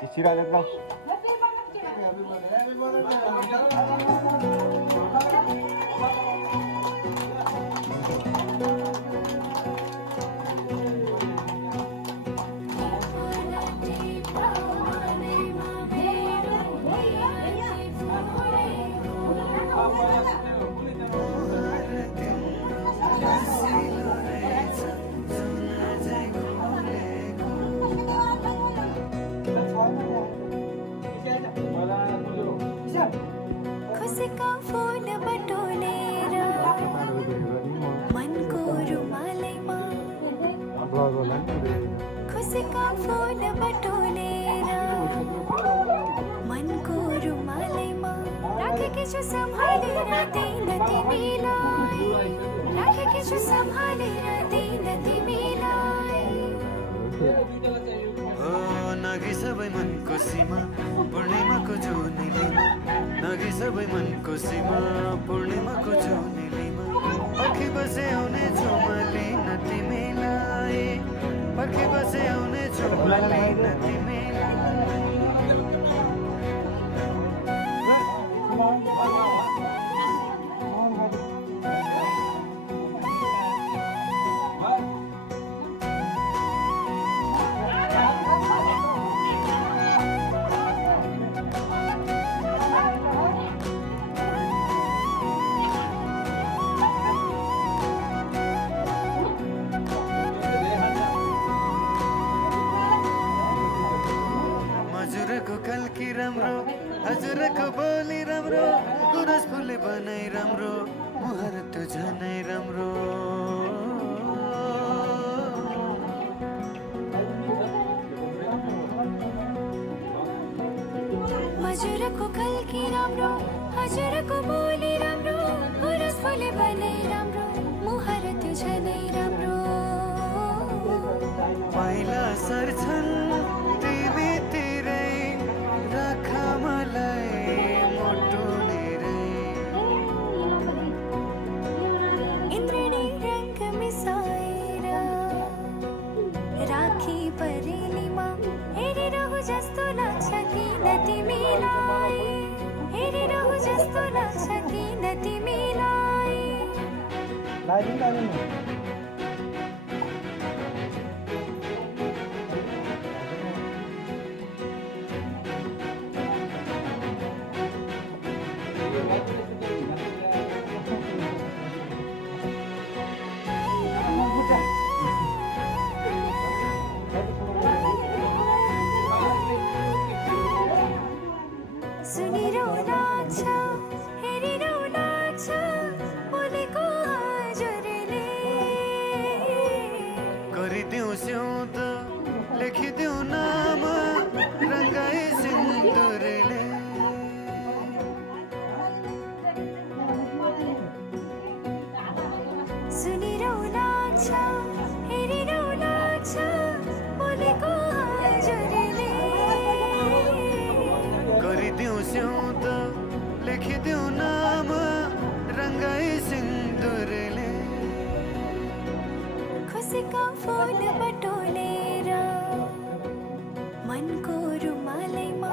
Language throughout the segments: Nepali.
Istirahat kau. खुसीका फूल बटोलेर मनको रुमालैमा खुसीका फूल बटोलेर मनको रुमालैमा राखेकी छु सम्हालेर दिन तिमीलाई राखेकी छु सम्हालेर दिन तिमीलाई नागी सबै मनको सीमा पूर्णिमाको जुनेलीमा नागी सबै मनको सीमा पूर्णिमाको जुनेलीमा पर्खी बसे आउने छु मैले न तिमीलाई पर्खी बसे आउने छु मैले न तिमीलाई हजुरको कल्की राम्रो हजुरको बोली राम्रो गुरस फुले बनाइ राम्रो मुहार त झनै राम्रो हजुरको कल्की राम्रो हजुरको बोली राम्रो गुरस फुले बनाइ राम्रो मुहार त्यो झनै राम्रो पहिला सर्छन् तिमीतिरै राख मलाई मोटुनेरै इन्द्रणी रंग मिसाएर राखी परेलीमा हेरिरहु जस्तो लाग्छ किन तिमीलाई हेरिरहु जस्तो लाग्छ किन तिमीलाई सुनिरहु लाग्छ हेरिरहु लाग्छ बोलेको हजुरले गरिदेऊ स्याउद लेखिदेऊ नाम रङ्गाई सिन्दुरले सुनिरहु लाग्छ हेरिरहु लाग्छ बोलेको हजुरले गरिदेऊ स्याउद लेखिदेऊ नाम रङ्गाई सिन्दुरले खुसीका फूल बटोलेर मनको रुमालैमा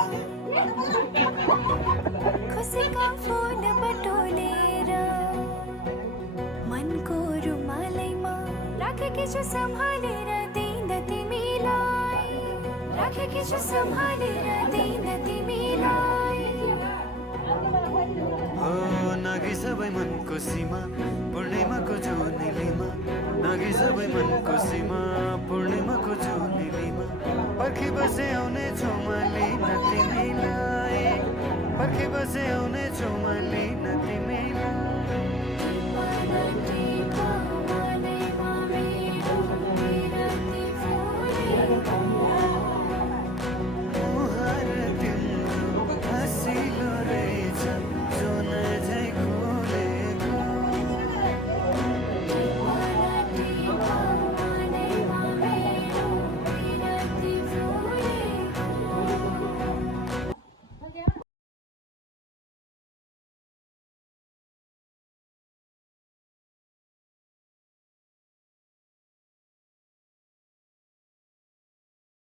खुसीका फूल बटोलेर मनको रुमालैमा राखेकी छु सम्हालेर दिन तिमीलाई राखेकी छु सम्हालेर दिन तिमीलाई नागी सबै मनको सीमा पूर्णिमाको जुनेलीमा नागी सबै मनको सीमा पूर्णिमाको जुनेलीमा पर्खी बसे आउने छु मैले न तिमीलाई पर्खी बसे आउने